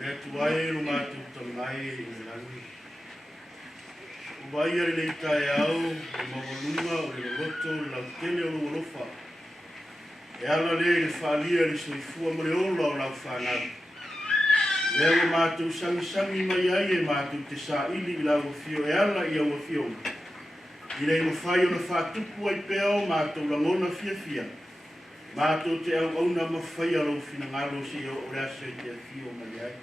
Le tuai o mātou tangai i le langi. O vai ari nei tae au, o mawalunga, o le roto, o le lautene o le walofa. E ala le le whaalia le soifua mo le ola o lau whanau. Le o mātou sangi mai ai e mātou te sa ili i lau fio e ala i au fio. I rei mo whai o na whātupu ai pēa o mātou langona fia. Mātou te au auna mawhai alo fina ngalo si o reasa i te fio mai ai.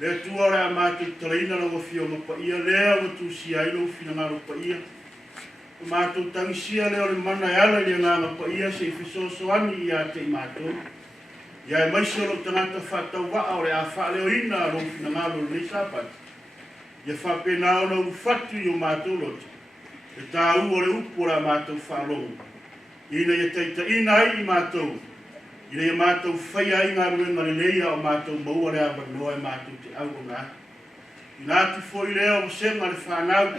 Le tua rea mātou taraina lau fio ma ia lea o tu si ai lau fina ngalo pa ia. O mātou tangisia leo le mana e ala li nganga pa ia se i fisosoani i a te i mātou. Ia e maise o lo tangata whatau waa o le a wha leo ina lau fina ngalo le sapat. Ia whapena o na ufatu i o mātou loti. E tā ua le upora mātou whalongo. Ina ia teita ina ai i mātou. Ina ia mātou whai ai ngā ruenga le leia o mātou maua le abanoa e mātou te au o ngā. Ina atu fwoi leo o senga le whanau.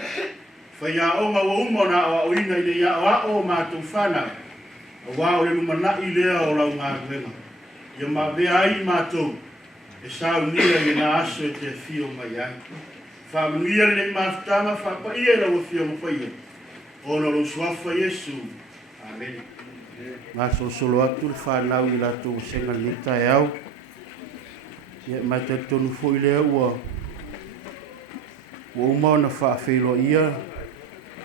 Whai a o ngā wauma na o ina i le ia o a o mātou whanau. A wā o le lumana i lea o lau ngā ruenga. Ia mā bea ai i mātou. E sao nia i nā aso e te fio mai ai. Whamungia le mātanga whapa ia lau a fio mawhaia. Ona lo suafa Yesu. Amen. Ngā solo atu le whanau i lato senga lita e au. Ia mai te tonu fo i lea ua. Ua umau na whaafeilo ia.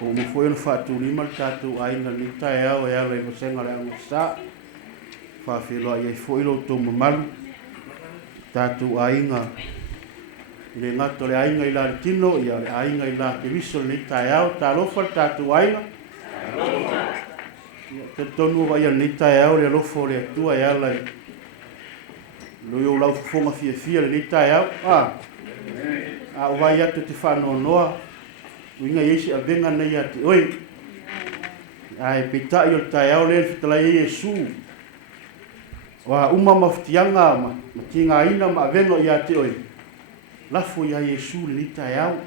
O mo fo i na whaatu lima le tātou aina lita e au e ala i wasenga le anga sa. Whaafeilo ia i fo i lo tō mamalu. Tātou ainga. I le ngata le ainga i la le tino, ia le ainga i la te viso le lita e au. Tā lofa le tātou ainga. Te tonu wa ia nita e au le lofo le atua e ala i lo i o lau fonga fia le nita e au. A o vai atu te whanau noa. Uinga Yesu a venga nei ati. Oi! A e pita i o tae au le fitala e Yesu. Wa uma maftianga ma tinga ina ma venga i ati oi. Lafo ia Yesu le nita e au.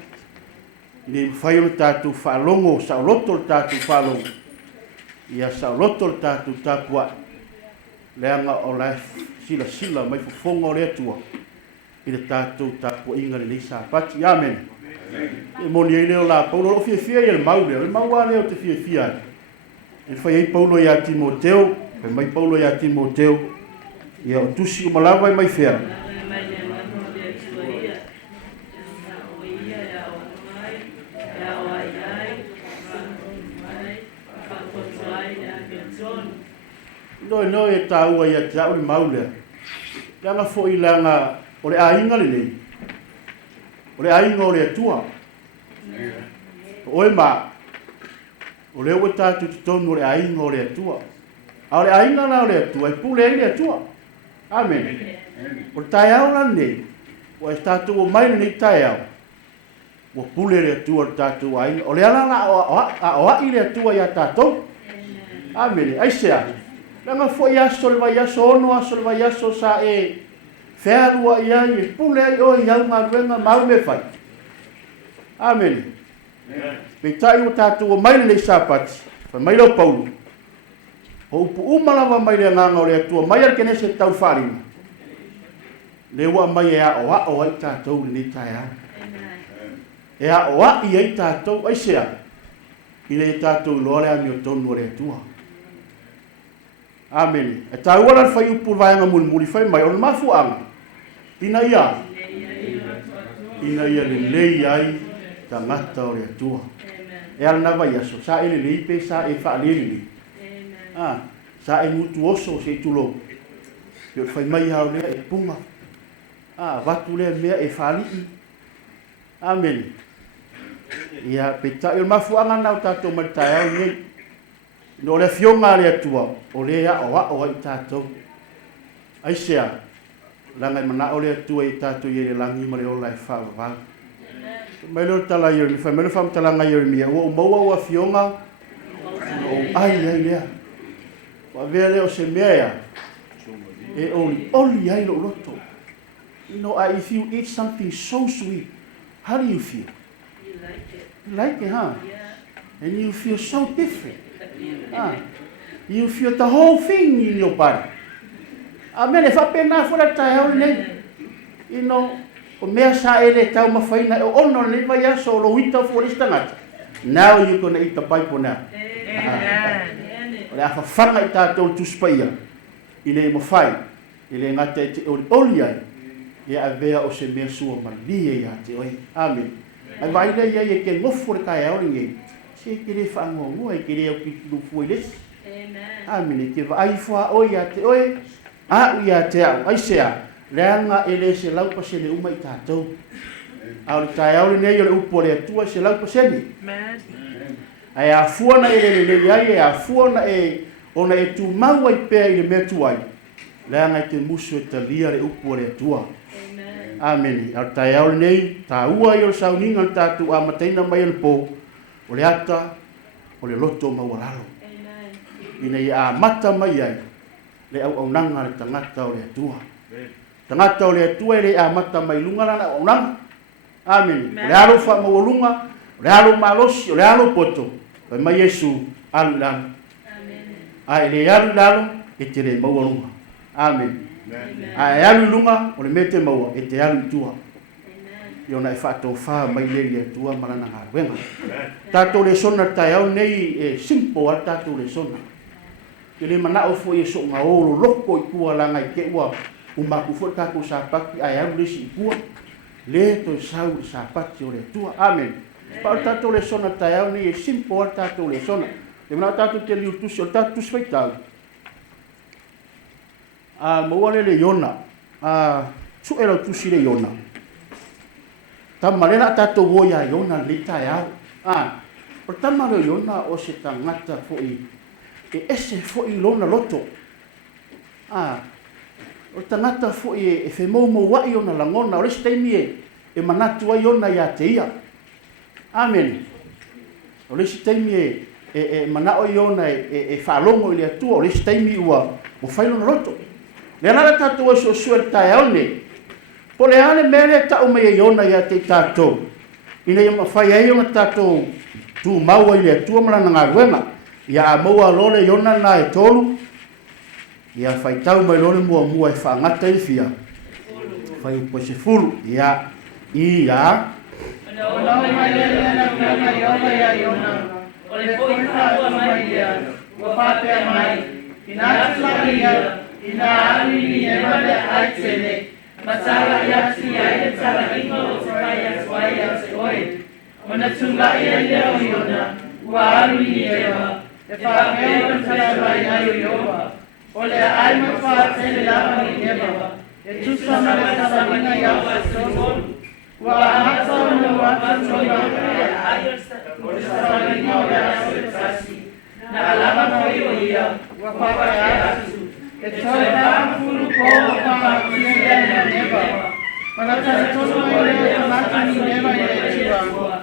Ine mwhai o tātou whalongo, sa o loto o tātou whalongo. Ia sa loto le tātou tāpua leanga o lai sila mai fofonga o le atua i le tātou tāpua inga le leisa pati. Amen. E moni e leo la Paulo o fia i le mau leo te fia. E whai ei Paulo i a Timoteo, e mai Paulo i a Timoteo, ia o tusi o malawa i mai fea. No e tāua ia te au le maulea. Leanga fo i leanga o le ainga le nei. O le ainga o le atua. O e mā. O le ue tātu te tonu o le ainga o le atua. A o le ainga la o le atua. E pule ai le atua. Amen. O le tae au la nei. O e tātu o mai nei tae au. O pule le atua le tātu o ainga. O le ala la o a i le atua ia tātou. Amen. Aisea. Langa fo ia sol vai aso ono aso vai aso sa e ferua ia e pule o ia nga ruenga mau me fai. Amen. Petai o tātou o mai nei sapati. Fa mai lo Paulo. O upu umalawa mai le nganga o le atua mai ar kene se tau wharina. Le ua mai e a o ai tātou ni tai a. E a o ai ai tātou ai sea. I le tātou lore a mi o tonu o le atua. Amen. E tā ua lan whai upu vaianga muli whai mai o le mafuanga. Ina ia. Ina ia le lei ai ta ngata o le atua. E ala na vai aso. Sa e le lei pe sa e wha aleli. Sa e mutu oso se tulo. Pio whai mai hao lea e punga. Vatu lea mea e whali. Amen. Ia pe ta i o mafuanga nau tātou maritai au nei. No le fionga le atua, o le a o ai tātou. Ai sea, langa i mana o le atua i tātou i le langi ma le ola e whaavavau. Mai leo tala i ori, whai mele whamtalanga i ori mia, o maua ua fionga, o ai lea. Wa vea leo se mea ia, e oli ai lo roto. You know, if you eat something so sweet, how do you feel? You like it. You like it, huh? Yeah. And you feel so different. You feel the whole thing in your body. Amen. E whapena fora tai au nei. ino o mea sa ele tau mawhaina e ono le vai aso lo wita fuori stangata. Now you gonna eat the Bible now. O le afa whanga i tātou tuspaia. I le mawhai. I le ngata e te oli ai. E a vea o se mea sua malia ia te oi. Amen. Ai vai le ia e ke ngofo le kai aori ngai. Se ke le whaangongo e ke le au ki lufu i lesi. Amen. E ke vai fua oi ia te oi. A ui ia te au. Ai sea. Leanga ele se lau pa se le uma i tātou. Au le tai aori nei o le upo le atua se lau pa se ni. Ai a fuana e le ai e a fuana e ona e tu maua i pea i le mea tuai. Leanga i te musu e talia le upo le atua. Amen. Au tai aori nei, tā ua i o sauninga le tātou a mataina mai le po. O le ata, o le loto maualalo. Ina i a mata mai ai. Le au nanga le tangata o le atua. Tangata o le atua e le a mata mai lunga lana o nanga. Amen. O le alo wha mawalunga, o le alo malosi, o le alo poto. Pai mai Yesu alu lalo. A ele alu lalo e te le mawalunga. Amen. A e alu lunga o le mete maua e te alu tua. Iona e whaatou wha mai le atua marana ngā wenga. Tātou le sona tai au nei e simpo al tātou le sona. Ke le mana o fo e so ngā oro loko i kua langa i ke ua umaku fo tātou sāpaki ai alu lesi i kua. Le to sau sāpaki o le atua. Amen. Pa o tātou le sona tai au nei e simpo al tātou le sona. Le mana tātou te liu tusi o tātou swaitau. Mawale le yona. Su ero tusi le yona. Tamalena tātou woia yona le tai au. O tamalo yona o se tangata fo i. E ese fo i lona loto. O tangata fo i e whemoumo wai ona langona. O lesi teimi e manatu ai ona ia te ia. Amen. O lesi teimi e manao i ona e whaalongo i le atua. O lesi teimi ua mo whailona loto. Le anara tātou o suel tai au ne. Po le ane mele tau me e ona ia te tātou. Ina ia mawhai ai ona tātou tu maua i le atua marana ngā ruenga. Ia a maua lole i ona na e tolu. Ia whai tau mai lole mua e whaangata i fia. Whai upo se fulu. Ia. Ona mai lele na kuna iona ia iona. O le poi tāua mai ia. Ua whāpea mai. Ina atu ia. Ina ali ni e male ai tene. Matala ia si ai e tala ingo o te mai atu ai au se oe. Ona tunga ia leo iona. Ua ali ni e wa. E whāpea o tala mai ai o ioma. O le ai ma whātele lama ni e wa. E tusa ma le tala ina ia o se tonu. Ua amata o na wata tonu ai o le tala ina o le aso e tasi. Na alama moi o ia. Ua whāpea atu. E tau rā furu kōa whākia ia na newa. Manata e tono i leo tamata ni newa i le tua.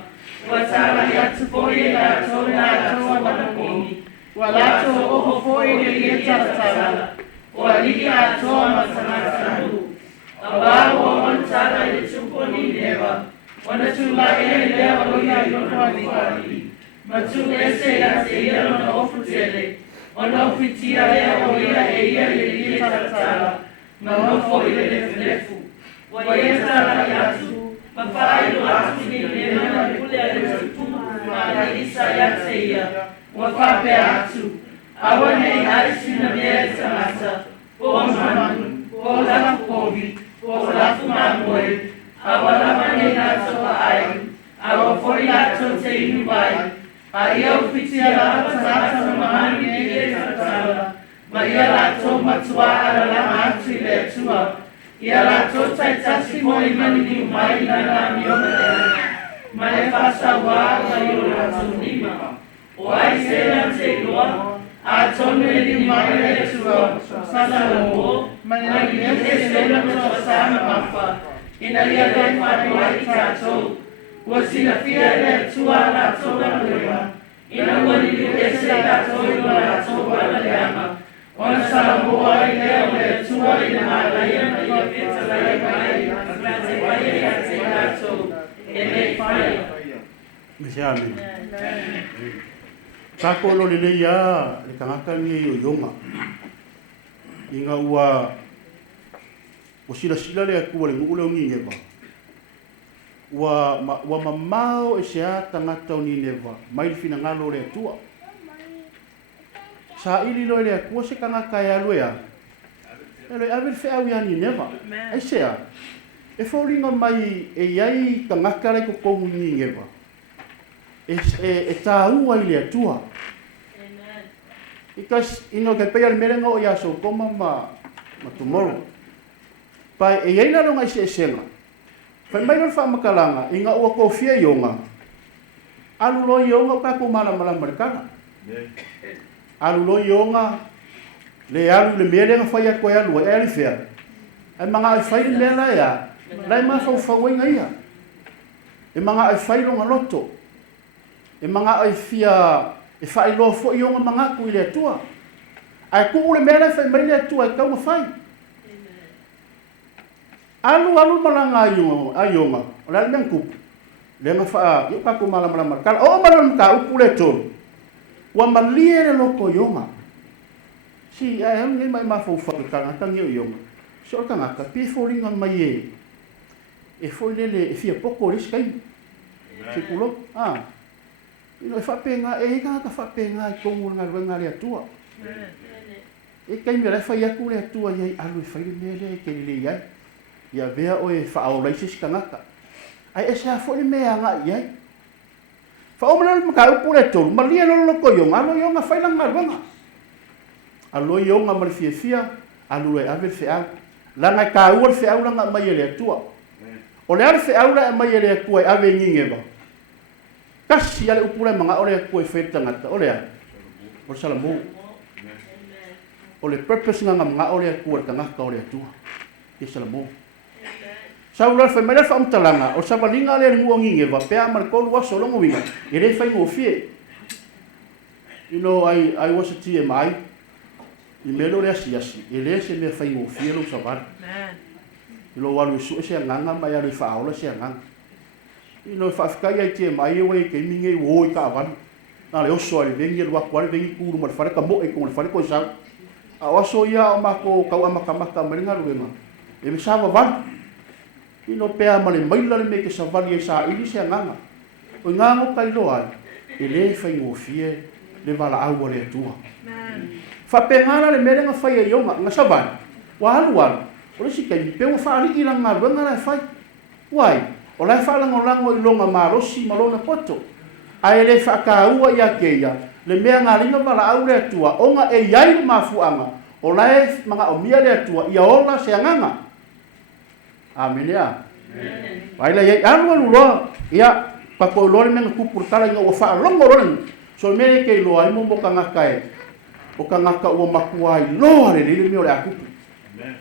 Ua tāra i atu poi e la tau nā toa wanaponi. Ua lato oho poi le i e taratara. Ua liki a toa matanata nu. A wāo on tāra i le tupo ni newa. Wana tula e leo o ia i lono ni wari. Matu ese a te ia lona ofu tele. Ona ofitia lea o ia e ia i ia taratara. Ma nofo i le lefu. Wa ia tara i atu. Ma whaailu atu ni nema ni kule a le tutumu. Ma na isa ia te ia. Wa whapea atu. Awa nei aisi na mea e tamata. O manu. O lafu kovi. O lafu mamoe. Awa lama nei natoa ai. Awa foi lato te inu bai. A ia ofitia la patanata na mahani e e tatara. Ma ia lato matua ala la atu i le atua. Ia lato tai tasi mo i mani ni umai na la miona e. Ma e fasa wā la i o lato nima. O ai se na te loa. A tonu e ni umai le atua. Sala o. Ma ni e se na toa sana mafa. Ina ia le whanu ai tātou. Ua sina fia le tua la toa lewa. Ina wani li ese la toa la toa la leama. Ona sala moa i leo le tua i le malaia na ia pita la ia mai. Na te mai e a te la toa. E le whai. Mese amen. Tako lo le ia le tangaka ni o yonga. Inga ua o sila le aku le ngule Nineva wa mamao e se tangata o Nineva mai fina ngalo le tua sa ili lo le aku se kanga kaya loya ele ave fe au ya Nineva ai se e faulinga mai e iai kangaka le ko Nineva e tāua i le atua ikas ino ke pea le merenga o ia so koma ma tomorrow pai e iai naro ngai se senga fai mai non fa makalanga inga ua kofia ionga alu lo ionga ka ko mala marikana alu lo ionga le alu le merenga fai a koe alu e ali fea ai manga ai fai le la ya lai ma fa wenga ia e manga ai fai longa loto e manga ai fia e fai lo fo ionga manga ku ile tua ai ku le mera fai mai le tua ka mo fai alu malanga ionga ola le ku le ma fa yo ka ku mala kala o mala ka u le to wa malie lo ko ionga si ai ngi mai ma fo fa ka ta ngi ionga so ka ka pi fo ringa mai e fo le fia poco riskai se kulo ino fa penga e ka fa penga ko nga nga le tua e kai me la fa ya ku le tua ye alu fa le ke le ya vea o e fa o laisi kanaka ai esa fo le mea nga ye fa o mala ka u le to malia lo ko yo nga fa la nga alo yo nga mal fia alu e ave fe la nga ka u fe au nga mai le tua o le ar fe au la mai le ku ave ngingeba kasi ale upule manga ole ko efeta ngata ole o salamu ole purpose nga manga ole ko tanga ka ole tu e salamu saula fe mele fa umtalanga o sabalinga le nguangi ngeva pe amar ko wa solo ngwinga ere fa ngofie I was a TMI i melo le asi ele se me fa ngofie lo sabar ilo walu su se nganga mai ale fa ola se nganga ino fa fikai ai te mai we ke minge wo ka van na le oso ale vengi wa kwale vengi kuru mar fare ka mo e ko fare ko sa a oso ia o mako ka ama ka maringa ruenga e me sa van ino pe amale mai la me ke sa vali sa ili se nganga o nganga kai lo ai ele fa ngofie le vala au le tua fa pengana le merenga fa ia yonga nga sa van wa haluan o si kai pe o fa ali ila nga ruenga la fa wai o lai whalango i longa marosi malona poto. Ai le whakaua ia keia, le mea ngā ringa wala au le atua, o ngā e iai mafuanga, o lai mga o mia le atua, ia ola se anganga. Amen ea. Vai la iai anu loa, ia papo lore menga kupurtala inga ua whaalongo roren, so mea kei loa i mo ka ngaka e, o ka ngaka ua makua i loa le lili meo le a kupu.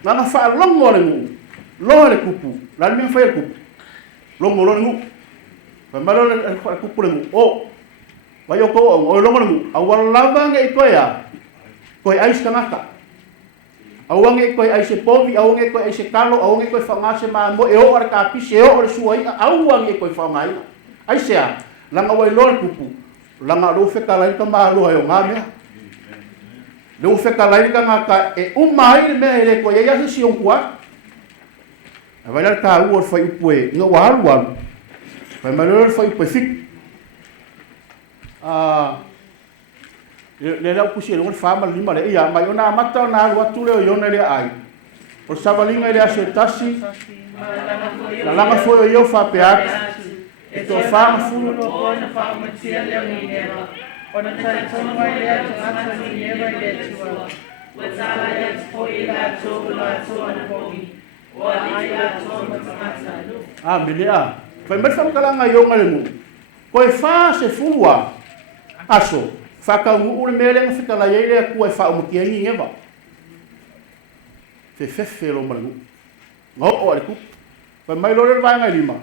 Nga whaalongo le ngu, loa le kupu, la mea whaia kupu. Longo longo pa malo le kupu le o vai o ko o longo longo awal lava nge iko ya ko ai skanaka awange ko ai se povi awange ko ai se kalo awange ko fangase ma mo e o ar ka pi se o suai awange ko fangai ai se langa wai lor kupu langa lo fe kala ka ma lo yo ngame lo fe kala ka ngaka e umai me le ko ya se sion kwa vai lá cá o foi o poe no ar vai melhor foi o fik le la pusi le fama lima le ia mai ona mata na lu atu le yo le ai por sabalinga le asetasi la lama foi eu fa peat e to fama fu no ona fama tia le ni neva ona tai tonu mai le atu ni neva le tua wa sala le foi la to na pogi menea fai mai fam kala nga yonga le mu ko e fa se fulwa aso fa ka mu le mele nga fika la yele ku e fa o ki ni ngeba fe lo malu ngo o le ku fai mai lo le va nga lima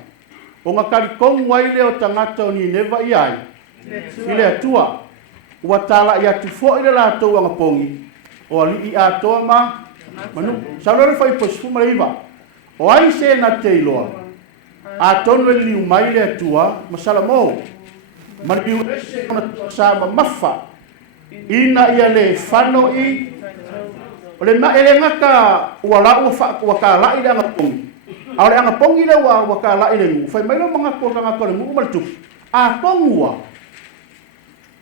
o nga kali ko wai le o tangata ni neva iai ile tua wa tala ya tu fo ile la to nga pongi o ali i a to ma manu salore fai pos fu maiva o ai se na teilo a tonu li mai le tua masala mo marbiu sa mafa ina ia le fano i O le ma ele ngaka ua la ua ka la ile anga pongi. A le anga pongi le ua ka la ile ngu. Fai mai lo mga ko kanga ko le ngu mal tup. A kongua.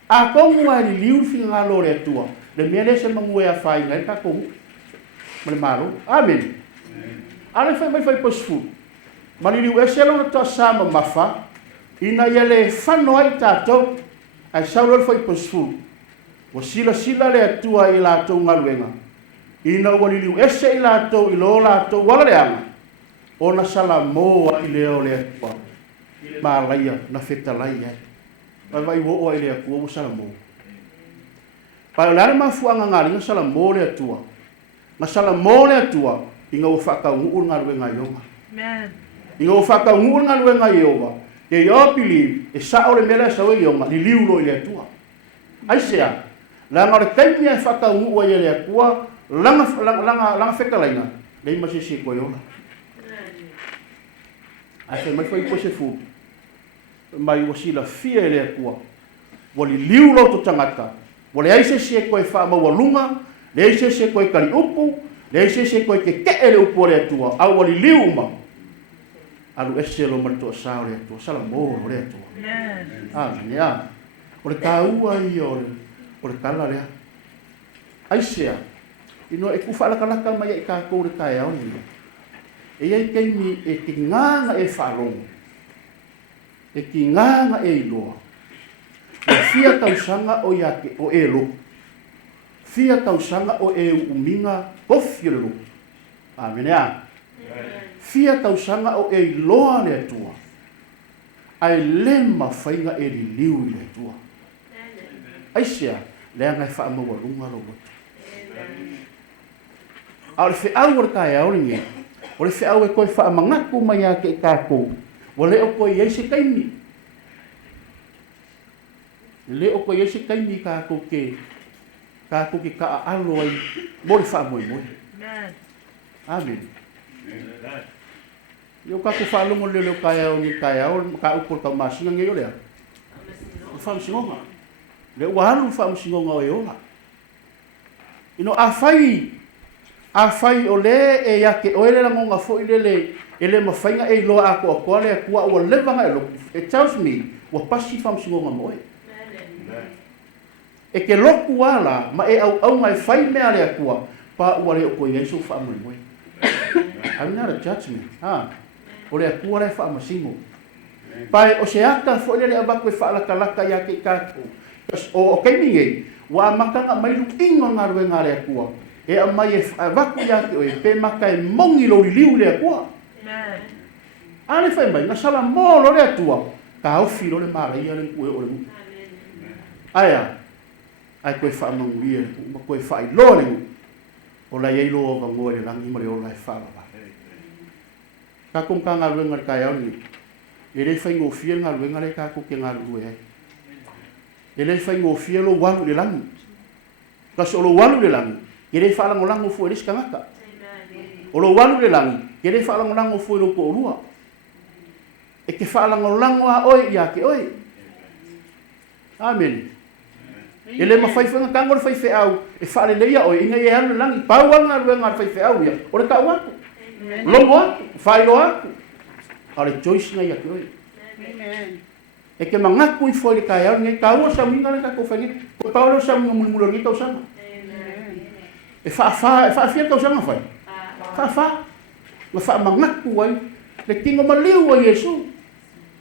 A kongua li liu fi ngalo le tua. Le mele se mangue a fai ngai ka kongu. Male malo. Amen. Ale fai mai fai posfu. Mali liu eselo na to sama mafa. Ina yele fano ai tato. Ai saulo fai posfu. Wa sila le atua i la tau ngaluenga. Ina waliliu ese i la tau i lo la tau wala le anga. Ona sala moa i leo le atua. Ma laia na feta laia. Vai wo o i le atua o sala moa. Pai lare ma fuanga ngari nga sala moa le atua. Nga sala moa le atua. Inga ufaka ngu ngaluenga yonga. Amen. Inga ufaka ngu ngaluenga yonga. E yo pili e sa o le mele sa o yonga. Li liu lo i le atua. Aisea. La ngore kaimi ai whaka ungu wa yele akua, langa whekalainga, nei masisi koe ola. Ai whai mai whai pose fu, mai wasila fia ele akua, wali liu lo to tangata, wali aise se koe wha maua lunga, le aise se koe kari upu, le aise se koe ke ele upu le atua, au wali liu ma. Alu ese lo marito sao le atua, sala moro le atua. Amen, ya. Ore ka ua i ore. O le kala lea. Aisea. Ino e kufa alakalaka mai e kākou le kai au ni. E iai keimi e ki nganga e whalongo. E ki nganga e iloa. O fia tausanga o iake o e lo. Fia tausanga o e uminga kofi o le lo. Amen ea. Fia tausanga o e iloa le atua. Ai lema whainga e li liu le atua. Aisea. Lea ngai wha maua runga lo watu. A ole whiau o le kai au ringe. O le whiau e koe wha mangaku mai a ke kākou. O le o koe eise kaimi. Le o koe eise kaimi kākou ke ka alo ai. Mo le wha moi moi. Amen. Yo kako wha longo le leo kai au ni kai au. Ka upo ka masinga nge yo lea. Wha msingonga. Le walu fa msingonga o yola. Ino afai o le e yake o ele ngonga fo ele mafainga e lo ako ko le akua o le vanga lo. It tells me wa pasi fa msingonga mo. E ke loku wala ma e au mai fai me ale akua pa o le ko yesu fa mo mo. I'm not a judgment. O le akua le fa msingo. Pai o se aka fo le abakwe fa la kalaka yake kako. O keminge wa makanga mai lu inga ngarwe ngare akua e mai e vaku yake o e pe maka e mongi lo liu le akua ale fai mai na sala mo lo le atua ka o filo le mara ia le kue o le aya ai koe fa manguia ma koe fa i lo le o la ye lo va mo le langi mo le o la fa ba ka kon ka ngarwe ngar ka ya ni e le fai ngo fia ngarwe ngare ka ko ke ngarwe ai ele fai ngo fielo walu le langi. Ka so lo walu le langi. Ele fa la ngolango fu elis kangaka. O lo walu le langi. Ele fa la ngolango fu lo ko rua. E ke fa la ngolango a oi ya ke oi. Amen. Ele ma fai fanga kangor fai fe au. E fa le leia oi inga ye halu langi. Pa wanga lu ngar fai fe au ya. O le ka wa. Longo fai lo aku. Ale choice nga ya ke oi. Amen. E ke mangaku I foi le kai au ngai ka ua sa minga le ka ko fai ko paulo sa mulmulo ni tau sama e fa fia tau sama fai fa mangaku ai le kingo maliu o Yesu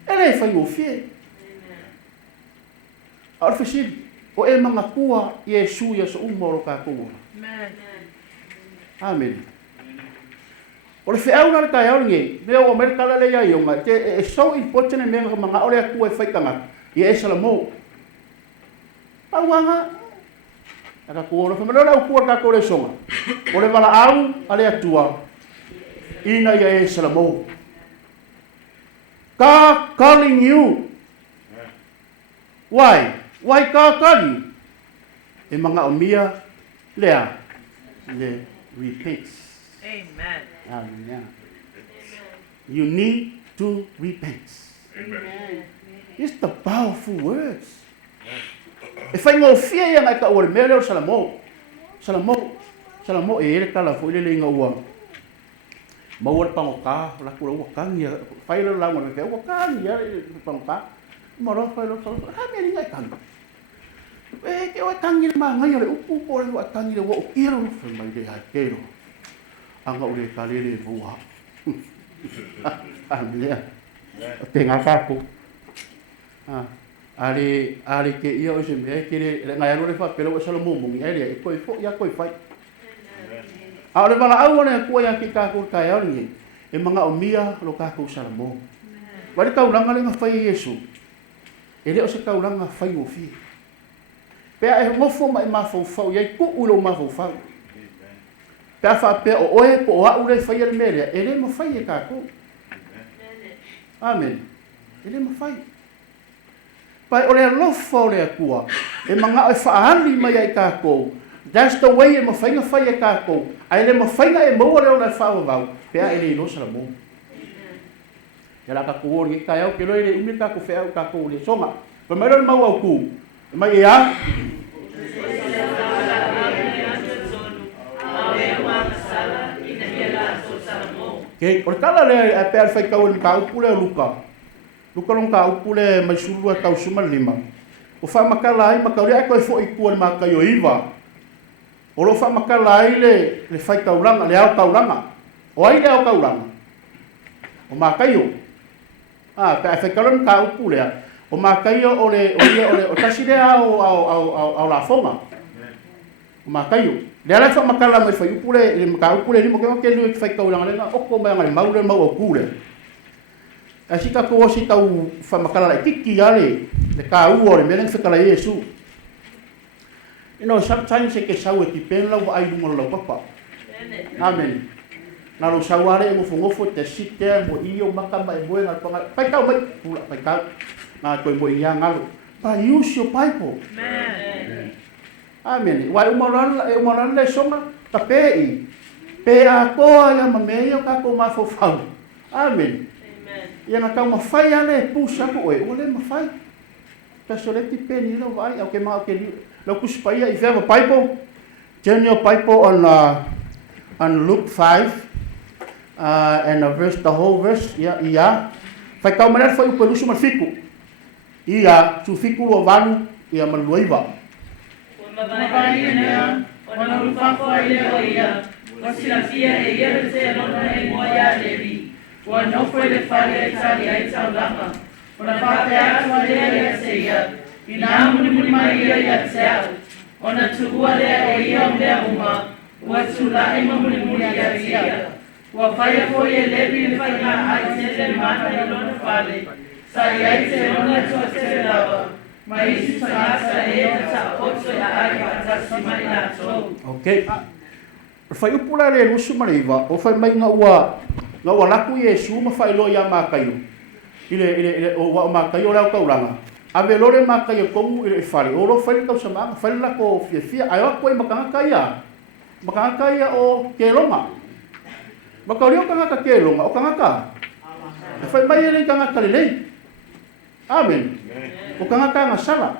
ele fai o fie ar fisi o e mangaku Yesu ya so umoro ka ko amen o le whiau na le kai au ngai le o Amerika la le iaionga te e so important me nga ole aku e fai kanga I e sala mo awanga aka ko lo famelo la ku ka ko le songa o le bala au ale atua ina ia e sala mo ka calling you why ka calling e manga o mia lea le repent Amen. Amen. You need to repent. Amen. It's the powerful words. E whai ngō fia ia ngai ka ore mele o salamo. sala mo e le kala fo le le ngua ma ua pangoka la kula ua kangi fai le la mo ke ua kangi ya pangoka mo ro fai lo so ha me ni ngai kangi e ke ua kangi ma ngai le upu po le ua kangi le ua o kiro fai mai le ha kero anga ule kalele vua amlia tenga kaku ale ke ia o se me ke le ngai alo le fa pelo o sala mo mo ngai le ko fo ya ko fai a le bala au ne ku ya ki ka ku ka ya ni e manga o mia lo ka ku sala mo wale ka ulanga le fai Yesu ele o se ka ulanga fai o fi pe e mo fo mai ma fo fo ye ku ulo ma fo fa pe fa pe o oe po a ule fai le mere ele mo fai e ka ku amen ele mo fai pai o le lofo le kua e manga e fa ali mai ai ka ku that's the way e mo fai e ka ku ai le mo fai e mo le o fa o va pe ele no sala mo ya ka ku ori ka ya ke lo ile imi ka ku fe ka ku le songa pe mai lo mau ku mai ya ke o kala le a pe fai ka o ka u le luka long ka u le mai sulu ka suma lima o fa makala ai makauria ko fo i ku ma ka yo iva o lo fa makala ai le fai ka ulanga le au ka ulanga o ai le au ka ulanga o ma ka yo pe fai ka long ka u le o ma ka yo o le o taside au la fonga o ma ka yo le ala fa makala mai fai u le ka u le mo ke lu fai ka ulanga le o ko mai ngai mau ku le asika ko si tau fa makala la tiki ale le ka u o le melen fa kala Yesu sometimes ke sau e pen la wa ai mo la papa amen na lo sawale mo fo te site mo io makamba e buena pa pai ka mai pula pai ka na ko mo ia ngalo pa use your bible amen wa mo ran le soma ta pe a ko ya ma me yo ka ko ma fo fa amen ia na ka ma fai ale pusa ko e ole ma fai ka sole ti peni lo vai o ke ma ke lo kuspaia if you have a bible turn your bible on Luke 5 and the whole verse ia fai ka maner foi o peluso ma fiku ia tu fiku lo vanu ia ma loiva o na rufa foi ia o silafia e ia se no e moia levi o no foi le fare tali ai lama o na parte a ia se ia ina muni mai ia tsea o na tuua le o ia me uma o tsula e muni ia ia o fai foi e levi fai na ai se mata e no fale sai ai se ona se lava mai si sa e sa otso ya ai pa sa mai na so okay fai upula le lusu mariva o fai mai nga wa laku Yesu ma fai lo ya makayo ile o wa makayo la ka ulanga ave lore makayo komu ile fai o lo fai ka sama fai la ko fia ai wa ko makanga kaya o kelonga makario kanga ka kelonga o kanga ka fai mai ile kanga ka le amen o kanga ka sala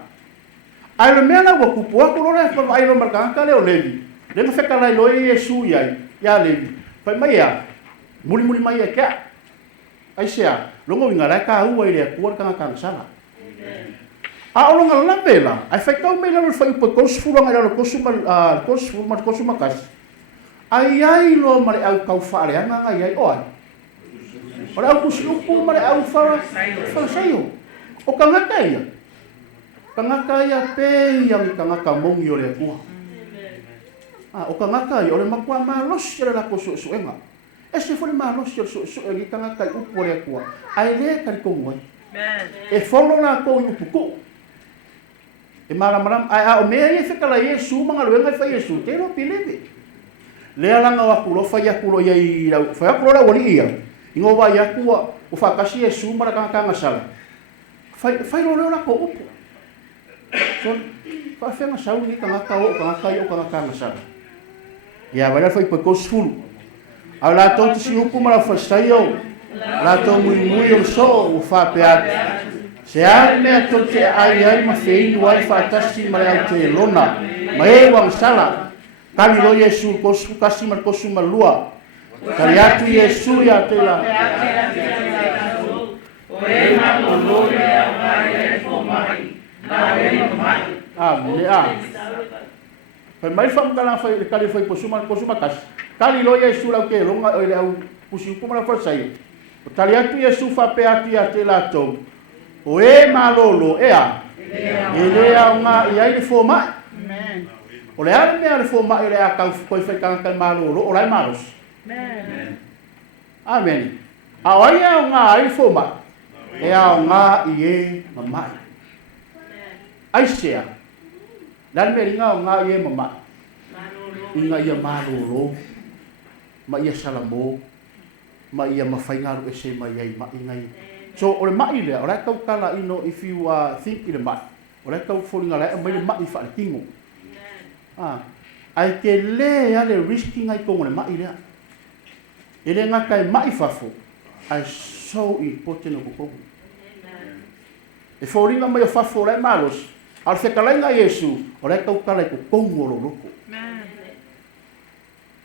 ai le mena wa ku po ko lore fa ai lo makanga ka le o levi le fa ka lai lo Yesu ya levi fai mai ya muli mai ka ai sia longo ngala ka u ile ku ka ka sala a o longa la bela ai fa ka me la fa po ko su longa la ko su ko su makas ai lo mare au ka fa le nga ai oi ora ku su ku mare au fa sayo o ka ngakaya pe yang ka ngaka mong yo le ku o ka ngakaya o le makwa malos le la ko su enga ese foi malos yo su e ka ngaka u po le ku ai le ka ko mo e folo na ko u puku e maram ai o me e fe kala Yesu manga lo ngai fa Yesu te lo pilebe le ala nga ku lo fa ya ku lo ya i fa ku lo la wali ia ingo va ya ku o fa kasi Yesu mara ka nga sala fa lo la ko upu so fa fe nga sau ni ka nga o ka nga sala ya va fa ko sfulu ala to si upu mara fa sayo la to muy o so o fa pe se alme to te ai ma fei no ai fa tasi mara te lona mai wang sala Kali lo Yesu kosu kasi mal kosu malua. Kali atu Yesu ya tela. Fai mai fam kala fai kali fai kosu makas. Kali lo Yesu la ke longa ole au pusi kuma la forsai. Kali atu Yesu fa pe atu ya tela to. O malolo ea. Ele a nga ia ile fo mai. Amen. O le ale mea le fo mai le a kau koi fai kanga malolo o lai maros. Amen. Amen. A wai a nga ile fo mai. E a nga ie mamai. Ai sea. Dan me ringa nga ie mamai. Inga ia malolo. Ma ia salamo. Ma ia mafaingaru e se mai ai ma ingai. So ole mai le ora kau kala ino if you think in the mai. Ora kau folinga le mai le mai fa le kingo. Ai ke le ale risking ai ko le mai le. Ele nga kai mai fafo. Ai so important ko ko. E folinga mai fafo le malos. Al se kala nga Yesu, ora kau kala ko kongo lo loko.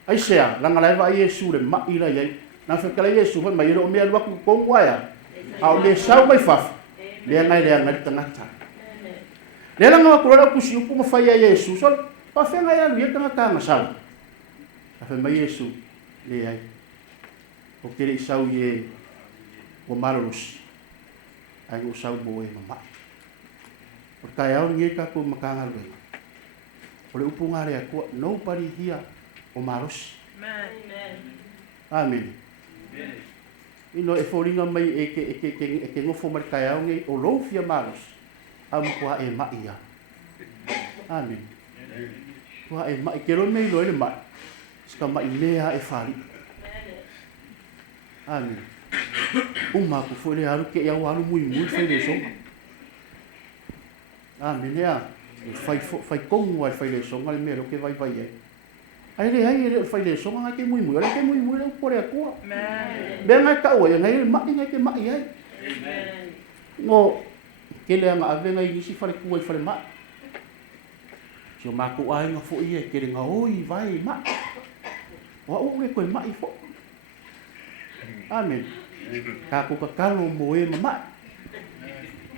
Ai sea, langa le va Yesu le mai le ai. Na fe kala Yesu fa mai ro me alwa ko kongo ya. Au le sau mai faf le ngai tangata le langa ko ra kusi ku ma fai Yesu so pa fe ngai alu ye tangata ma sau a fe mai Yesu le ai o kere sau ye o malos ai o sau bo e mama o kai au ngi ka ko makanga le o le upunga re ko nobody here o malos amen ino e folinga mai e ngofo mai kai au ngi o lo fia malos am kwa e mai ia amen kwa e mai ke lo mai lo e mai ska mai lea e fali amen uma ku fo le alu ke ia walu mui fai le songa amen ya fai kongo fai le songa le mero ke vai e ai le fai le songa ke mui le ke mui le por e ko benga ka o ngai mai ke mai ai no ke le nga ave ngai si fale ku fale mai so ma ku ai nga fo ie ke nga oi vai mai wa o le ko mai fo amen ka ku ka kalo mo e mai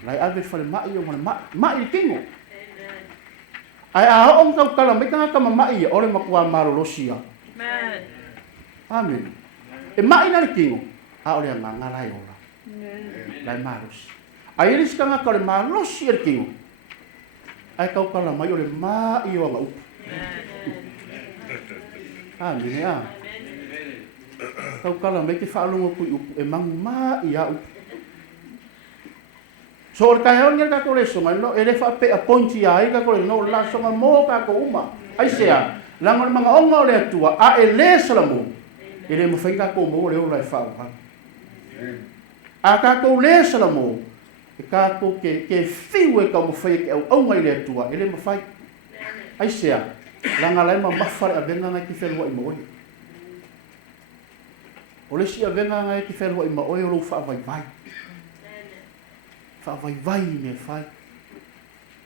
lai ave fale mai o mai kingo ai a on ka kala me ka mai ore makua marolosia amen e mai na kingo a ore nga lai ora lai maros ai eles ka nga kale marosia kingo ai ka kala mai ore mai o nga amen ya ka kala me ke falo ku e mang mai ya so ka hao ngia ka kore songa no ele fa pe aponti ai ka kore no la songa mo ka ko uma ai sea lango manga onga le tua a ele salamo ele mo fai ka ko mo le o lai fa a ka ko le salamo e ka ko ke fiwe ka mo fai ke onga le tua ele mo fai ai sea langa lai ma mafare a venga nga ki fel wa mo o le si a venga nga ki fel wa mo o lo fa vai vai fa vai ne fai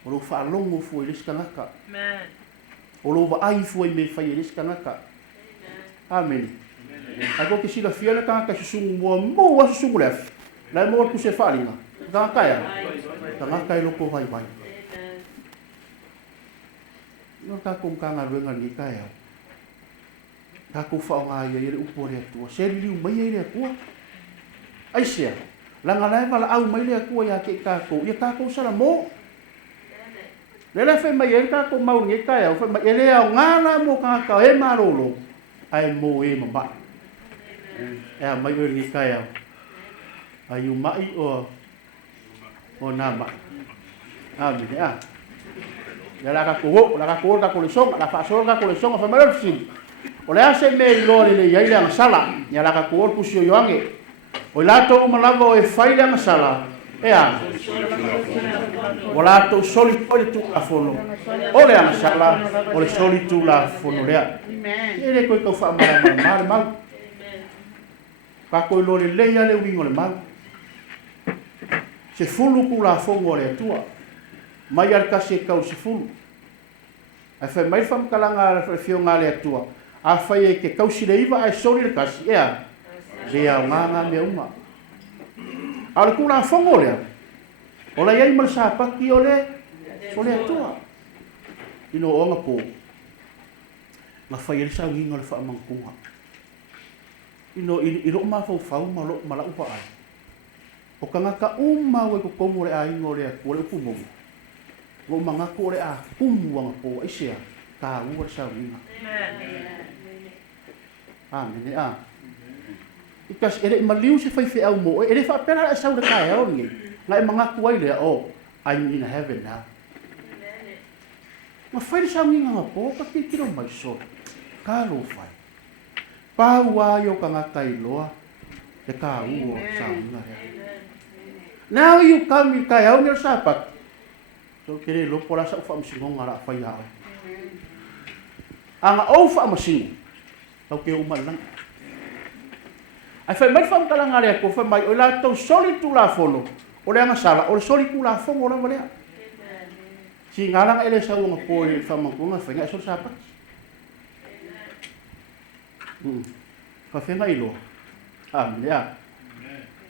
o lo fa longo fu le skanaka amen o lo va ai fu me fai le skanaka amen ago ke sila fiona ka susungu mo wa susungu lef la mo ku se falinga ka kaya ka lo ko vai vai no ka kum ka nga renga ni kaya ka ku fa nga ye upore tu se liu mai ye ku ai sia langa lai mala au mai le ku ya ke ka ko sala mo le fe mai e ka ko mau ni ka ya fe mai le au ngala mo ka e marolo ai mo e mamba e mai e ni ka ya ai u mai o nama amen ya ya la ka ko le songa la fa songa ko le songa fa mai fsi o le ase me lo le ya ile sala ya la ka ko pusio yoange o lato malava o e faile nga sala ea o lato soli tu la fono o le nga sala o le soli tu la fono lea ele ko ka fa mal ka ko lo le ya le wingo le mal se fulu ku la fongo le tua mai al ka se ka se fulu Ai fai mai fam kalanga fio ngale atua. A fai e ke kausileiva ai sori le kasi ea. Lea o nganga me uma. Ala kuna fongo lea. Ola iai mal sa paki ole atua. Ino onga po. Nga fai ele sa nginga le wha mangkunga. Ino ma fau ma lo ma la upa ai. O ka ngaka uma we ko komo le ai ngore ko le kumo. Go manga ko le a kumu wanga po isia ka u sa nginga. Amen. Ah. Ikas ele maliu se fai fe au mo ele fa pela sa ura kai o ngi. Ngai manga ku ai le o I'm in heaven now. Ma fai sa nginga po ka kiro mai so. Ka lo fai. Pa wa yo ka ngaka iloa. Te ka u sa nginga. Now you come kai au ni sapat. So kere lo pola sa fa msingonga la fai ha. Anga o fa masingo. Tau ke umalang. Ai fai mai fam kala ngare ko fai mai o la tau soli tu la fono. O le anga sala o soli tu la fono ora vale. Si ngalang ele sa unga po e fam ko nga fai nga so sapa. Fa fai ngai lo. Ya.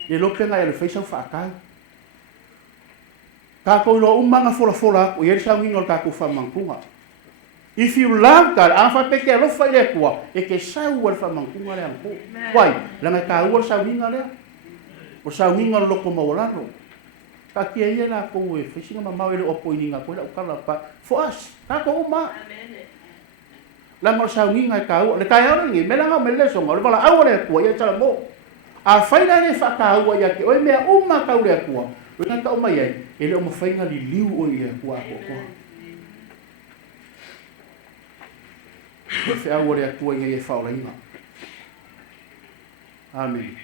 E lo penga ele fai sa fa ka. Ka ko lo umanga fola o ye sa ngingol ka ko fam mangkunga. If you love God, afa peke lo fa le kwa e ke sa ua fa mangkunga le anko. Wai, la nga ka ua sa winga le. O sa winga lo ko mawalano. Ka ki e la ko e fa singa ma ele opo ininga ko la kala pa for us. Ka ko uma. La mo sa winga ka ua le ka ya ngi me la nga me le so ngol bala au le kwa ye tala mo. A fa ina le fa ka ua ya ke o me uma ka le kwa. O nga ka uma ye ele o mo fa inga li liu o ye kwa ko. Fe au ore atua ngai e whaorainga. Amen.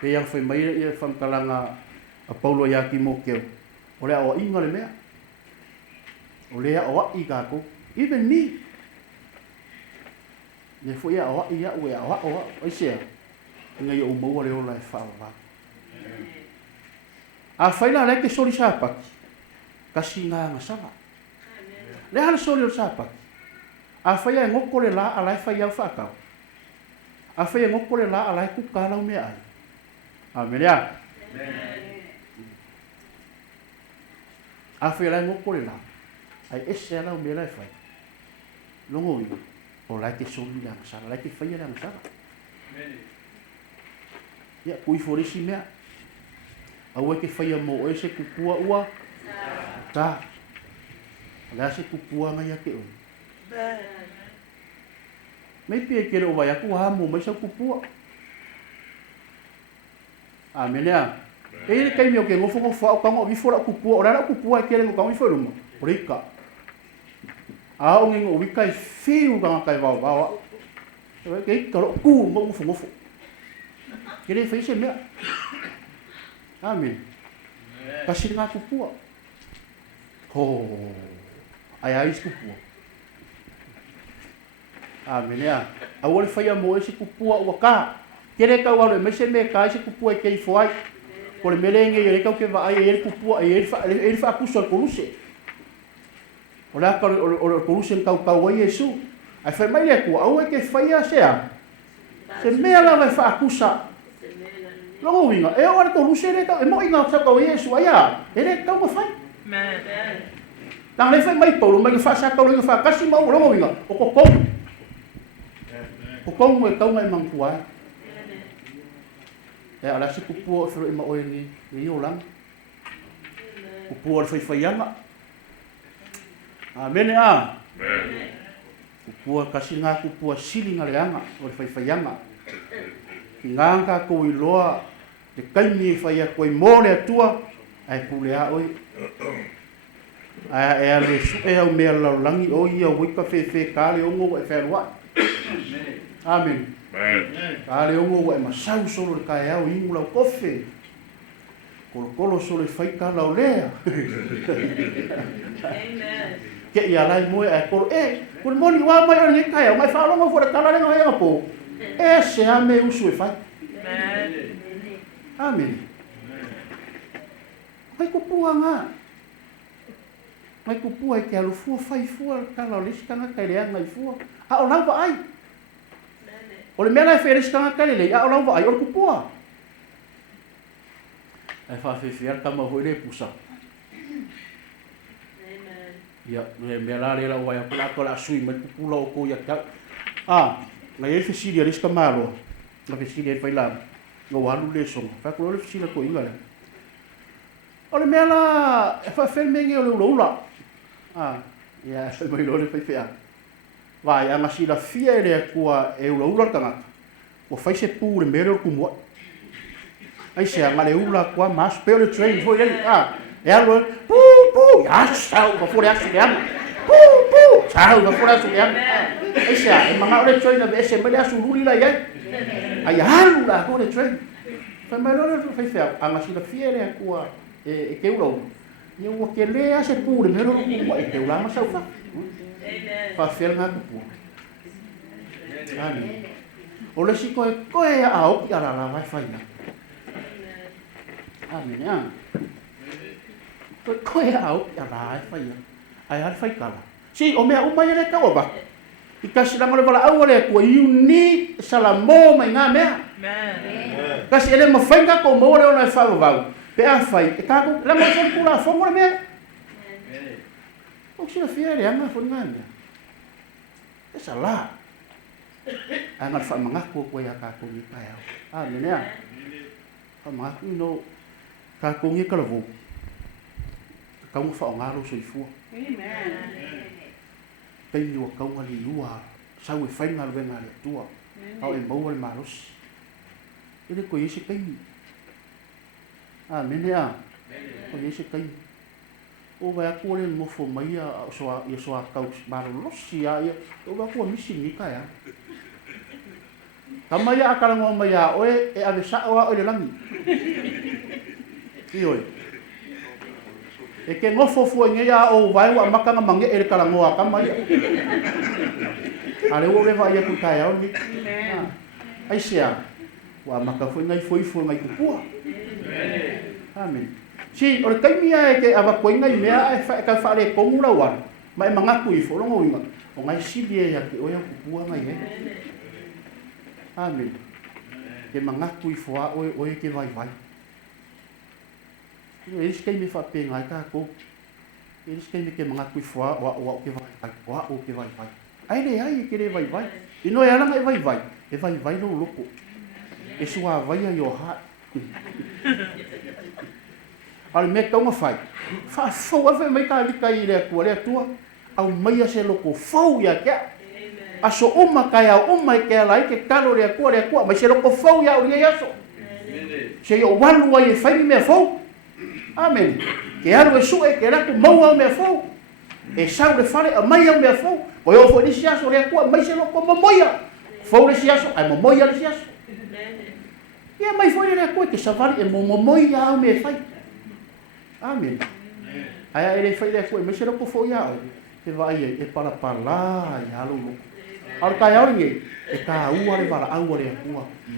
Pe yang whai mai e whamkalanga a Paulo iaki mō keo. O lea o inga le mea. O lea o ai kako. Even me. Ne fo ia o ai ia ue o a o isea. Ngai o maua le ola e whaora. A whaina leke sori sāpaki. Kasi ngā ngasanga. Le hala sori o sāpaki. A fai e ngoko le la alai fai au whakau. A fai e ngoko le la alai kukalau mea ai. Amen ya. A fai alai ngoko le la. Ai ese alau mea lai fai. Longo iu. O lai te soli le angsara. Lai te fai le angsara. Ia kui forisi mea. Au e ke fai a mo e se kukua ua. Ta. Lai se kukua ngai ake oi. Mai pia kere o vai aku hamo mai sa kupua. Amen ya. E kai mi o ke ngofo ngofo au kango vi fora kupua, ora kupua kere ngo kango vi fora mo. Rika. Au ngingo vi kai fiu kanga kai va va. E ke karo ku mo ngofo ngofo. Kere fai se mea. Amen. Kasi nga kupua. Ho. Ai kupua. Amen ya. Awal faya mo ese kupua waka. Kere ka wale mese me ka ese kupua ke foi. Ko le melenge ye ka ke va ai ele kupua ele fa kuso ko luse. Ola ka o ko luse ka wa Yesu. Ai fa mai le ku au ke faya sea. Se me ala vai fa kusa. Longo winga e ora ko luse le ka e mo inga sa ka Yesu aya. Ele ka mo fai. Amen. Tang le fa mai Paulo mai fa sa ka lo fa kasi mo longo winga. O ko ko o kongo e kaunga e mangkua. E ala se kupua o whiro ima oe ni o lang. Kupua o whaiwhaianga. Amen e a. Kupua kasi ngā kupua silinga leanga o whaiwhaianga. Ki ngānga kou i loa te kaimi e whaia koe mōre atua ai pulea oi. Ai e ale su e au mea laulangi o ia wika whewhe kāle ongo e whērua. Amen. Kāle ongo e masau solo le kai au ingu lau kofe. Kolo solo e whaika lau lea. Ke ia lai moe e kolo kolo moni wā mai ane kai au mai whaalonga fora kalarenga hea po. E se a me usu e whai. Amen. Kai kupua ngā. mai kupua ke alu fua fai fua kala le skanga kai le ngai fua a o lava ai o le mela fe le skanga kai le a o lava ai o kupua ai fa fe fiar kama ho le pusa ya le mela le la wa ya la sui mai kupula o ko ya ka na ye fe sili le skama lo na fe sili fa ila no walu le so fa ko le sili ko inga o le mela fa fe mengi o le ula ya se mai lo le fa fea vai a masila fia le kua e ula tanga o fai se pu le mero ku mo ai se ngale ula kua mas pe le train foi ele e algo pu ya sao ba fore asu ya pu sao ba fore asu ya ai se e manga le train na se me asu luli la ya ai halu la ko le train fa mai lo le fa fea a masila fia le kua e ke ula ia ua ke lea se pūre mero ua e te ulama sau fa whawhera ngā kupua amen o le si koe a oki ara la vai whaina amen koe a oki ara la vai whaina ai ari whaikala si o mea umai ele kaua ba i kasi lango le wala au le kua you need salamo mai ngā mea kasi ele mawhainga ko mo le ona e whawavau pe a fai e kako la mo sen pula fongo me o sina fiere anga fo ngana e sala anga fa manga ko ya ka ko ni pa ya ne ne fa ma ku no ka ko ni ka lo ka mo fa ngalo so ifu amen pe yo ka ngali lua sa we fa ngal venga le tua au e mo le malos ele ko yesi pe amen ya o yese kai o vai ko le mo fo mai a so a kau barolosi ya o va ko misi ni ka ya kama ya akala ngo mai ya o e ave sa o le langi io e ke ngo fo fo nge ya o vai wa makanga mange e kala ngo kama ya ale o le vai ku ka ya o ni ai sia wa maka fo ngai fo ngai ku amen si o le kaimia e ke ava koinga I mea e ka whaare kongura wan mai mangaku I wholongo inga o ngai sidi e ake oia kupua ngai e amen ke mangaku I whoa oe ke vai vai e ris kaimi whape ngai kako e ris kaimi ke mangaku I whoa o ke vai vai o ke vai vai ai le ai ke le vai vai ino e alanga e vai vai lo loko e sua vai a yo ha al me tau fai fa fo ave mai ka lika I le ku le tua au mai se loko fo ya ke aso uma ka ya uma ke lai ke kalo le ku mai se loko fo ya o ya so se yo walu wa e fai me fo amen ke aro e su e ke la ku mau me fo e sa le fale a mai me fo o yo fo ni sia so le ku mai se loko momoia fo le sia so ai momoia le sia so ia mai foi le ku ke savari e momoia me fai amen ai ele fai le ku me se loko fo ya e vai e para pala ya lo lo al ka ya nge e ka ua le para au le ku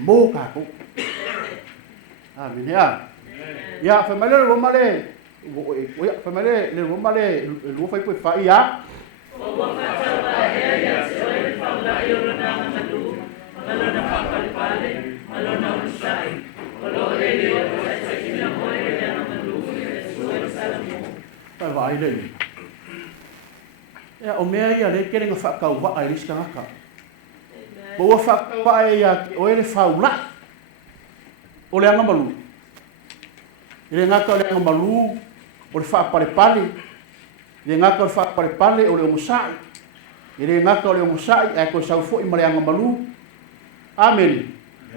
mo ka ko amen ya fa male lo male o ya fa male le lo male lo fai poi fai ya o wa fa ta ya se o fa la yo na na tu malo na pa pale malo na usai lo le le o se kina mo e na na tu o salamo pa vai le ya o mea ia le kere nga whakau wa ai riska ngaka bo wa whakau wa ai o ele whaula o le anga malu le ngaka o le anga malu o le whapare pale le ngaka o le whapare pale o le omusai le ngaka o le omusai e ko sau fo I ma le anga malu amen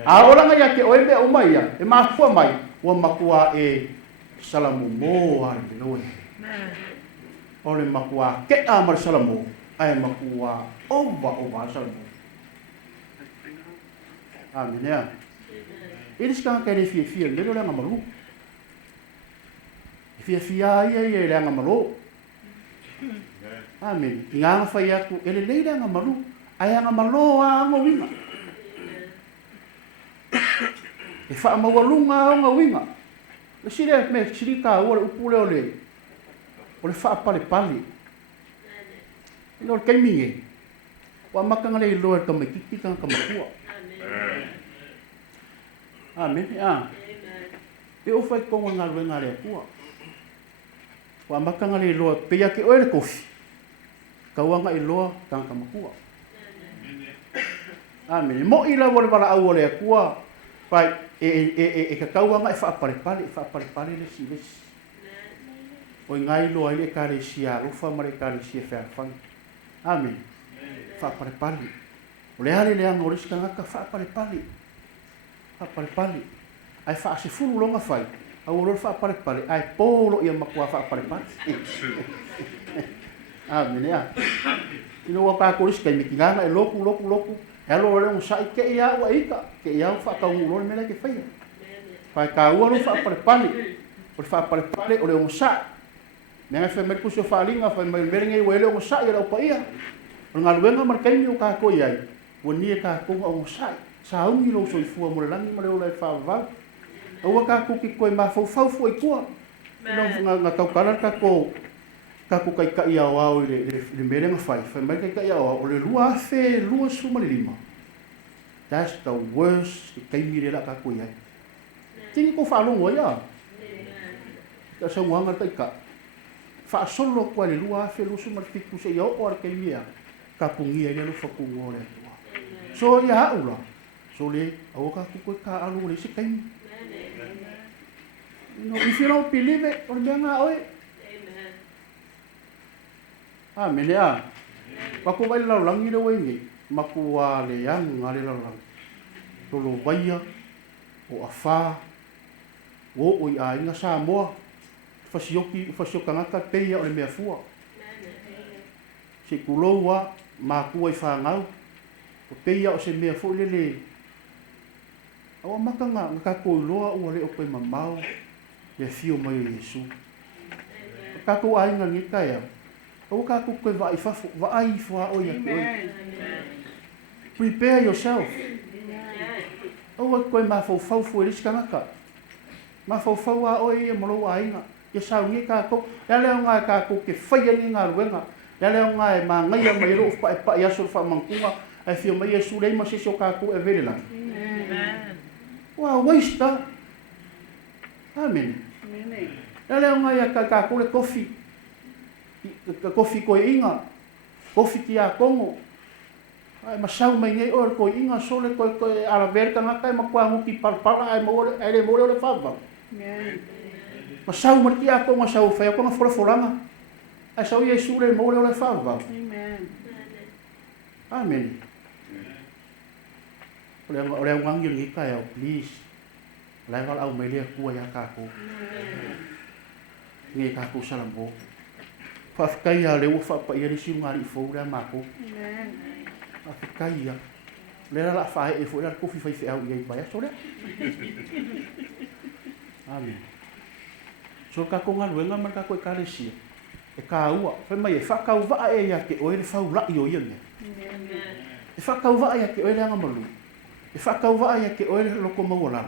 a olanga ia ke o ebe o mai ia e mafua mai ua makua e salamu mo ai loe o le makua ke a mar salamo ai makua ova salamo amen ya ele ska ka le fia le lo nga malu fia ia le nga malu amen nga fa ia ku ele le nga malu ai nga malu a ngo winga e fa ma walunga nga winga le sire me sirika o le upule o le o le whaapale. Ino le kaiminge. Wa makanga le loa ka makiki ka makua. Amen. E o fai konga ngā ruenga rea kua. Wa makanga le loa pea ke oe le kofi. Kauanga i loa ka makua. Amen. Mo ila wale wala au le kua. Pai ka kauanga e whaapare le si lesi. O ngai loa ile ka le si a rufa mare ka le si e whaafang. Amen. Whaapare. O le hale le anga o resi ka ngaka whaapare. Ai whaase furu longa whai. Au oro whaapare. Ai polo ia makua whaapare. Amen. Ino waka korisi kai mikinganga e loku. E alo le un sai ke ia wa ika. Ke ia whaakaungu lor mele ke whaia. Pai ka ua lo whaapare. O le whaapare o le un sai. Nanga fe mer kuso falinga fa mer nge wele o sa ia pa ia. O nga luenga mar kai o ka ko ia. O ni ka ko o sa. Sa ungi lo so fu mo langi mo le fa va. O ka ku ki ko ma fo i ko. No nga ka ka ko kai ia o le mere nga fa mer kai ia o le lua suma lima. That's the worst kai mi le ka ko ia. Tingi ko fa lo ia. Ta sa wanga ka fa solo ko le lua fe lu suma fiku se yo or ke mia ka pungia le lu fa ku ngore so ya ula so le o ka ku ka alu le se kai no if you don't believe it or benga oi amen ya pa ko vai la langi le wengi makua le yang ngale la lang to lo vaia o afa o ia inga sa mo fasioki ngaka peia o le mea fua. Se kuloua makua i whangau. O peia o se mea fua lele. Awa makanga ngaka koiloa ua le o koe mamau. Le fio mai o Yesu. Kako ainga ngika ea. Awa kako koe vai fua o ia koe. Prepare yourself. Awa koe mafau fua riska ngaka. Mafau a oi e molo ainga. Ia saungi ka ko ya le nga ka ko ke faia ni nga ruenga ya le nga e ma ngai mai ro pa ya so fa mankunga ai fio mai Yesu le ma se so ka ko e vele la amen wa waste amen ya le nga ya ka ko le coffee ko inga coffee ki a kongo ai ma sau mai ngai or ko inga so le ko ala verka nga kai ma kwa ngi parpala ai mo le fava amen Masau marki ako masau fa ko na foranga. Ai sau Yesu le mo le fava. Amen. Amen. Ole wangi ngi ka ya please. Lai gal au mai le ku ya ka ko. Ngi ka ko salambo. Fa kai ya le fa pa ia si ngari fo le ma ko. Amen. Fa kai ya. Le la fa e fo le ko fi fa au ia ba ya so le. Amen. So ka ko ngal wenga mar ka ko kalesia e ka ua fa mai e fa ka va e ya ke o le fa ula yo ye e fa ka va ya ke o le nga malu e fa ka va ya ke o le lo ko mo la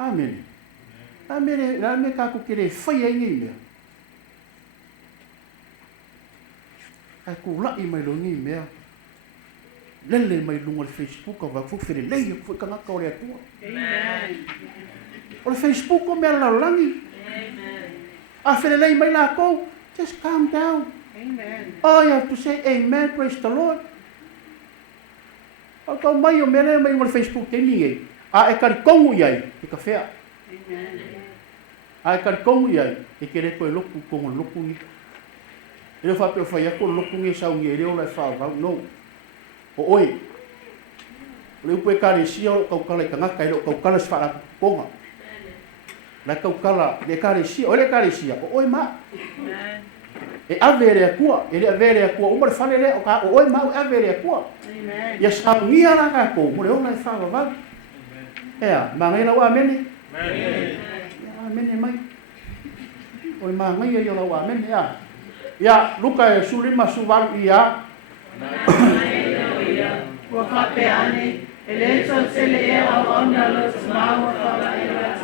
amen la me ka ko ke le fa ye ngi me ka ko la i mai lo ngi me lele mai lo ngol Facebook ka va fu fe le yo fu ka ka o le tu amen o Facebook ko me la langi a lei mai la ko just calm down amen oh you have to say amen praise the Lord o ko mai o mele mai no Facebook ke ninguém a e kar kongu yai e café amen a e kar kongu yai e kere ko loku ko loku ni e fa pe fa ya ko loku ni sa ngi re o la fa no o oi le pu e kare si o ko kala ka ngaka ro ko kala fa ponga la kaukala le karesia o le karesia o oi ma e avere akua ele avere akua o mare fale le o ka o oi ma avere akua amen ya sa mia la ka ko mo le ona fa va ea ma ngai la wa meni amen mai o ma ngai yo la wa meni ya luka e sulima suval ia wa ka pe ani ele so se le era ona lo smao fa la era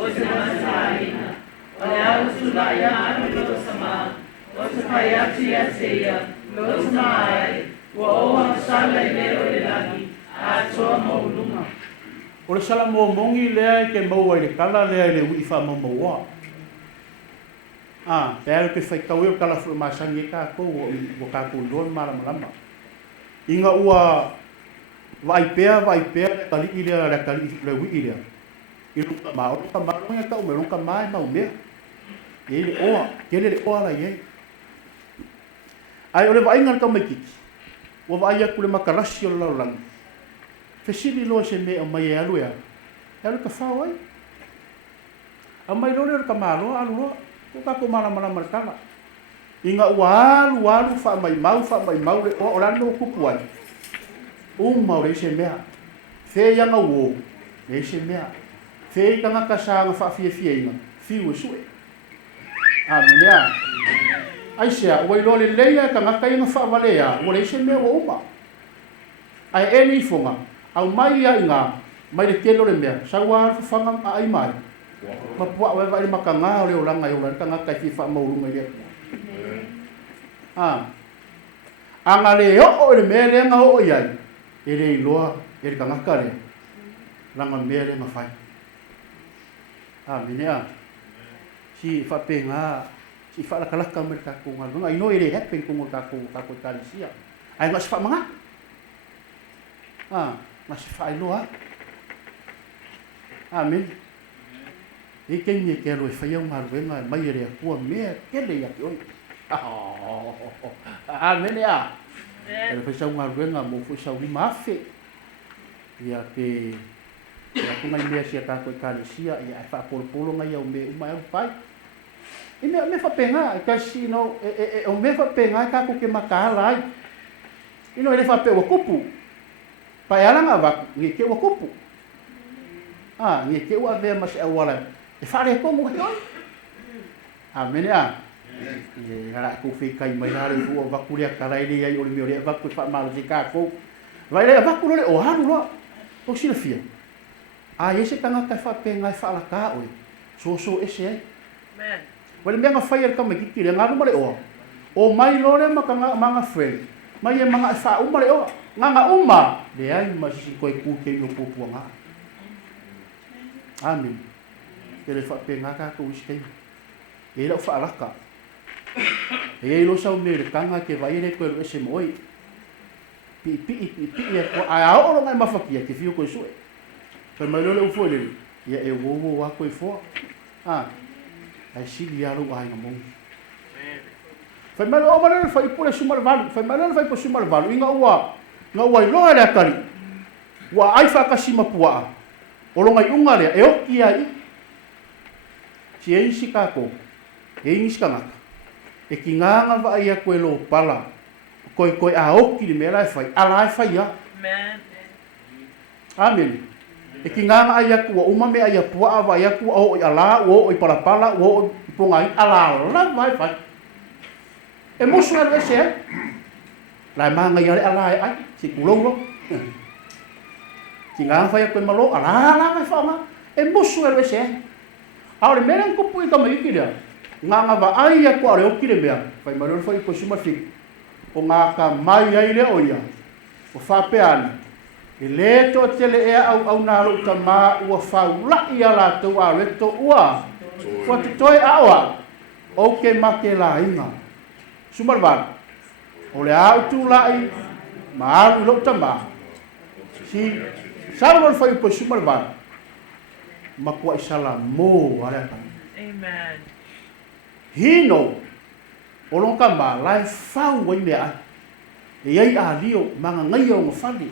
o se masai Lea usula ia anu lo sama. O te pai ati a seia. Lo sama ai. Wa oa sala i leo le lagi. A toa maulunga. O le sala momongi lea ke maua i le kala lea i le ui wha mamoa. Pēr ke whaikau e o kala fu masangi e kākou o kākou lon malama. Inga ua vai pēr kali i lea le kali le ui i lea. I luka maa o ka maa e kau me luka maa e mau mea. E le oa, kele le oa la iei. Ai o le vainga le kau mai kiki. O vai aku le makarasi o lau langi. Fesili loa se mea mai e alu ea. E alu ka whao ai. A mai lore o ka maa loa, alu loa. Ko ka ko malama kala. Inga walu fa mai mau le o lando kupu ai. Mau le se mea. Fe yanga wo. Le se mea. Fe kanga kasanga fa fie ina. Fiu sue. Menea. Ai sia, o lo le leia kanga kai nga fa valea, o le se mea o uma. Ai eni fonga. Au mai ia inga. Mai le kelo le mea. Sa wa fa fanga ai mai. Mapua wa vai makanga le olanga i olanga kanga kai fifa maulunga ia. Anga le o le mele nga o ia. Ele loa ele kanga kare. Langa mele ma fai. Menea. Si fa penga si fa la kala ka merka ko ngalunga ino ele happen ko ka ko kalisia. Ai mas fa manga. Mas fa loa. Amen. E quem me quer o feio marvenga mai re ko me kele ya oi. Menea. Ele fez um marvenga mo foi sa mafe. Ia que ya ku mai me sia ka ko kalisia ia fa polo ngai o me mai o pai. E me fa penga ka si no o me fa penga ka ko ke makala ai. E no ele fa pe o kupu. Pai ala nga va ni ke o kupu. Ni ke o ave mas e wala. E fare como oi. Menea. E ara ko fe kai mai hare fu o vakuria karai le ai o le miore vaku fa mal de ka ko. Vai le vaku le o haru lo. O sila fia. Ese tanga ka fa penga fa la ka oi. So ese. Amen. Wale me nga fire ka me ki le ngalu mare o. O mai lo le makanga manga friend. Mai e manga fa umare o. Nga uma. Le ai masi ko ku ke yo pupu nga. Amen. Ele fa penga ka ko uskei. Ele fa alaka. Lo sa me kanga ke vai re ko ese moi. Pi e ko a o nga mafakia ke fio ko su. Pe mai lo fo le. Ia e wo wa ko fo. Ai si dia ro ai ngamo. Pe mai lo ma fa ipule sumar valu. Pe mai lo fa ipule sumar valu inga wa. Nga wa lo ala tali. Wa ai fa ka sima pua. O lo ngai unga le e o ki ai. Si e isi kako, e isi kangaka. E ki nganga wa ia koe lo pala. Koe a oki li mea lai fai, ala ai fai ia. Amen. E ki nganga ai aku wa uma mea ia pua awa ia ku o i ala, o i parapala, o i pongai, ala vai fai. E mosu ala ese e. Lai manga ia le ala ai, si kulong lo. Ki nganga fai koe malo, ala vai fai ma. E mosu ala ese e. Aore mera ko pui ka mai ki dia. Nga va ai aku ore o ki le mea. Fai maror fai ko suma fi. O nga ka mai ai le oia. O fa pe ana. E le to tele e au na ro ta ma o fa la ia la to a le to ua. Ko te toi awa. O ke ma ke la inga. Sumar va. O le au tu lai ma lo ta ma. Si salvo fai ko sumar va. Makua isala mo ala ka. Amen. Hino olong kamba lai fau wai mea. E ai a lio manga ngai o ngafali.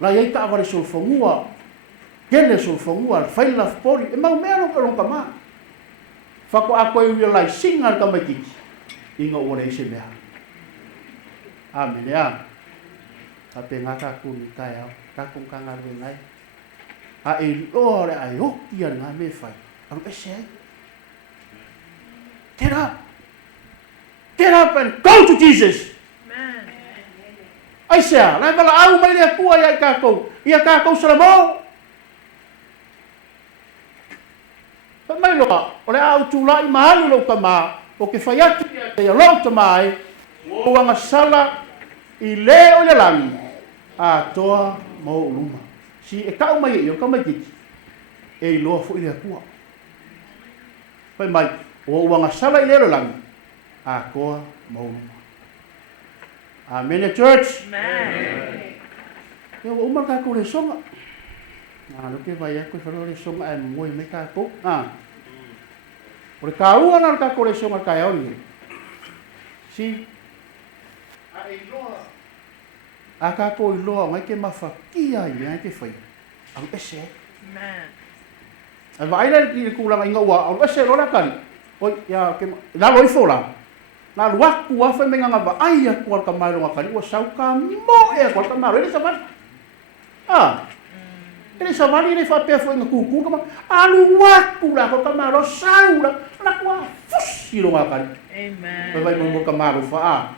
La ai ta avare sol fongua. Kele sol fongua fai la pori e mau mea no olong kamba. Fako ako i lai singa kamba ki. Inga ora ise mea. Amen ya. Ape ngaka ku ni kai au. Ka kung kangar ngai. E ore ai hoki ar nga me fai. Aro ese ai. Get up and go to Jesus. Amen. Ai sea, lai bala au mai le kua ia kako. Ia kako salamo. mai loa, o le au tula I mahali lo kama, o ke whai atu te alo ta mai, o wanga sala I le o le langi, a toa mo uluma. Si e kau mai e o ka mai kiti, e I loa fu I le akua. Pai mai, o wanga sala I le o langi, a koa mo uluma. Amen, church. Amen. Yo umar ka ko le songa. Na lo ke vai ko fa le songa e mo me ka ko. Por ka u ana ka ko le songa ka yo ni. Si a e loa. A ka ko I loa mai ke mafa kia I ai ke fai. Ang ese. Amen. A vai le ki ku la inga wa ang ese lo la kan. Oi ya ke la lo I fola. Na luaku afa menga ngava ai aku ka mai lo ngakali wa sau ka mo e ko ka mai le saban. Ele savali ele fa pe foi na kuku kama aluaku la ko ka mai lo sau la na ko fusi lo ngakali. Amen. Vai mo ka mai lo fa.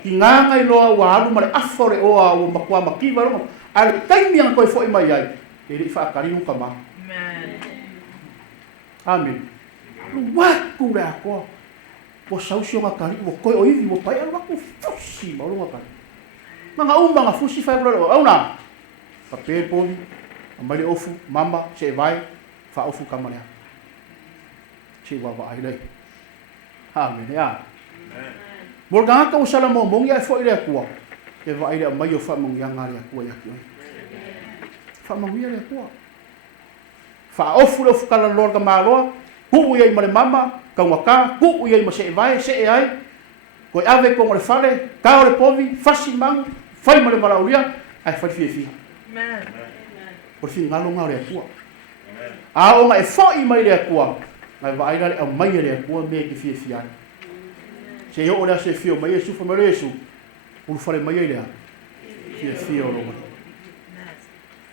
Kinga ngai lo wa alu mare afore o o makwa makiva lo. Al taimi ang ko foi mai ai. Ele fa kali no kama. Amen. Amen. Luaku la ko. Po sausio ngakali wo koi o iwi wo pai alu aku fusi ma lo ngakali. Mga fusi fa lo au na. Fa pe po amali ofu mama se vai fa ofu kamale. Si wa ba ai dai. Amen ya. Mo ga ka usala mo mong ya fo ile ku. Ke va ile mai o fa mong ya ngari ku ya ki. Fa mong ya ku. Fa ofu lo fu kala lor ka malo. Hu ia male mama ka waka hu ia ma se vai se ai. Ko ave ko mo le fale ka o le povi fasi mang fai mo le balauria ai fai fi. Amen. Por fin ngalo nga le ku. A o nga e fo I mai le ku. Ngai vai le a mai le ku me ki fi ai. Se yo ora se fio mai su fo mere su. Ul fare mai le. Fi o lo.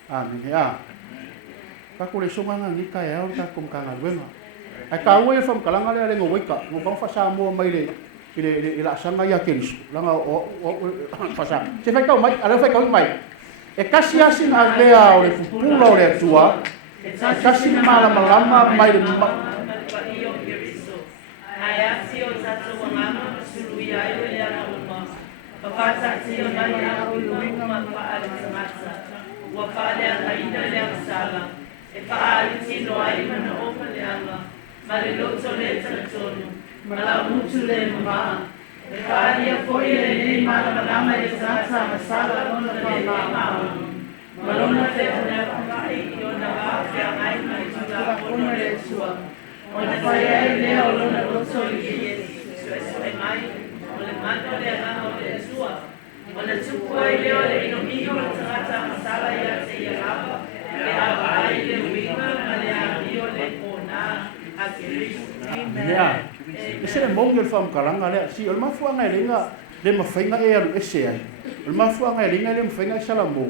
Amen ya. Ka ko le songa nga ni ka ya o ka kom ka nga wema. Ai ka ue fam kalanga le ngo weka ngo bang fa sa mo mai le ile la sanga ya kelis langa o fa sa se fa ka mai ala fa ka mai e kasi asin avea o le fupula o le tua e kasi mala malama mai le ai asi o tatu ngama sulu ya ile ya uma papa si o mai ya o uma pa ale masa wa pa le ainda le sala e pa ale tino ai mana o pa le ala mare lo tole tonu mala mutu le mama e faria foi le mala malama e sansa masala no pa mama malona te na ai yo na va que ai mai tula ona le sua ona foi le olona lo soli eso é mai ole mando le ana ole sua ona tupo le ole no mio le sansa masala ya se ya lava le ai le winga ale a io le ona ya. Ese mo ngel fam kalanga le si o ma fu nga lenga le ma fainga e alu ese ai. O ma fu nga lenga le ma fainga sala mo.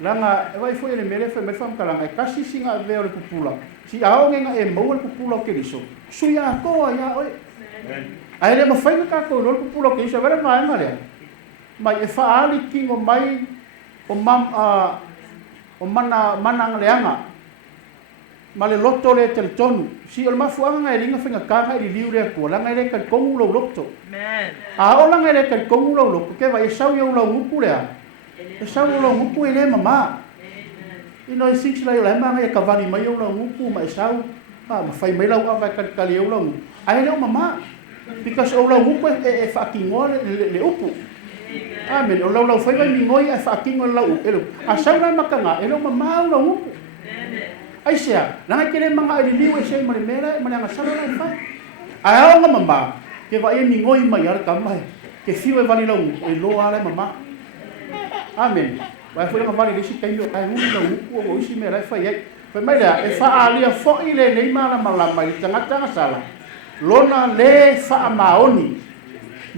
Langa vai foi le mere fam kalanga kasi singa ve o pupula. Si ao nga e mo o pupula ke liso. Su ya ko ya oi. Ai le ma fainga ka ko o pupula ke liso vera mai nga le. Mai e fa ali kingo mai o mana leanga. Male loto le teltonu si o mafuanga e linga finga kanga I liu le ko langa le ka kongu lo loto Amen. a o langa le ka kongu lo loto ke vai sau yo lo ngupu le e sau lo ngupu le mama ino e six la yo le manga e ka vali mai yo lo ngupu mai sau ma fai mai lo ava ka ka le yo lo ai le mama because o lo ngupu e fa kingo le upu amen o lo fai mai ngoi e fa kingo lo elo a sau na makanga elo mama lo ngupu ai sia na kele manga I liu e sei mare mera mare nga sala na fa ai nga mama ke vai ni ngoi mai ar kamai ke fiu e vali lo e lo ale mama amen vai foi nga vali desi kai lo ai ngi lo o isi mera fa ye fa mai da e fa ali fo ile nei mala mala mai tanga tanga sala lona le fa maoni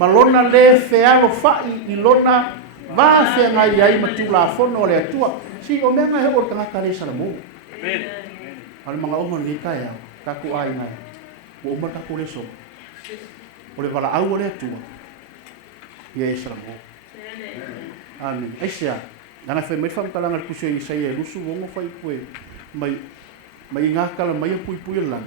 ma lona le fe alo fa I lona va fe nga ai matula fono le tua si o me nga he o tanga kare sala mo Al mga umon ni kaya kaku ai nai. Wo umar kaku le so. Ole wala au ole tua. Ia Islam. Amen. Aisia. Nana fe me fam kalanga kuso I sai lusu wongo fai kue. Mai mai ngā kala mai a pui pui lang.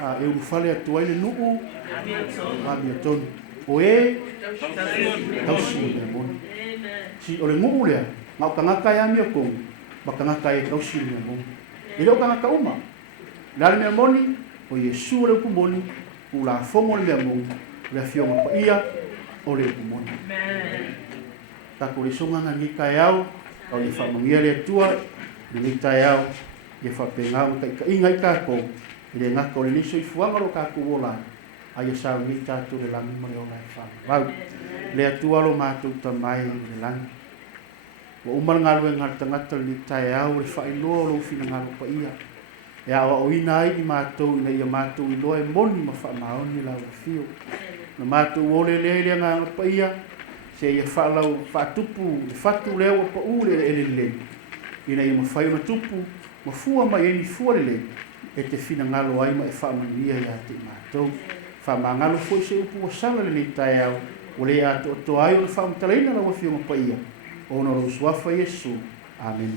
E uru whale atu ai le nuu, abi a tonu. O e, tausi le moni. Si o le nuu lea, ngau ka ngaka e ami a kongu, ma ka ngaka e tausi le moni. E leo ka ngaka uma. Lale mea moni, o Yesu le upu moni, u la fongo le mea moni, le fionga pa ia, o le upu moni. Tako le songa nga ngika e au, au le whamangia le atua, le ngita e au, le whapengau, ka inga i kako, le ngaka o le niso i fuanga lo kako wola, a ia sa ngita atu le langi mare o lai whanga. Wau, le atua lo mātou tamai le langi. Wa umal ngalo e ngata ngata le ngita e au, le whailoa lo fina ngalo pa ia. E awa o ina ai i mātou, ina ia mātou i loa e moni ma whamaoni la o fio. Na mātou o le le ngā pa ia, se ia whalau whatupu, le whatu leo pa ule e le. Ina ia mawhai ma tupu, ma fua mai eni fua le, e te whina ngalo ai ma e whamanuia ia te mātou. Whamangalo foi se upu o sala le tai au, o le ato to ai o le whamatalaina la wafio ma pa ia. O na rosuafa Yesu. Amen.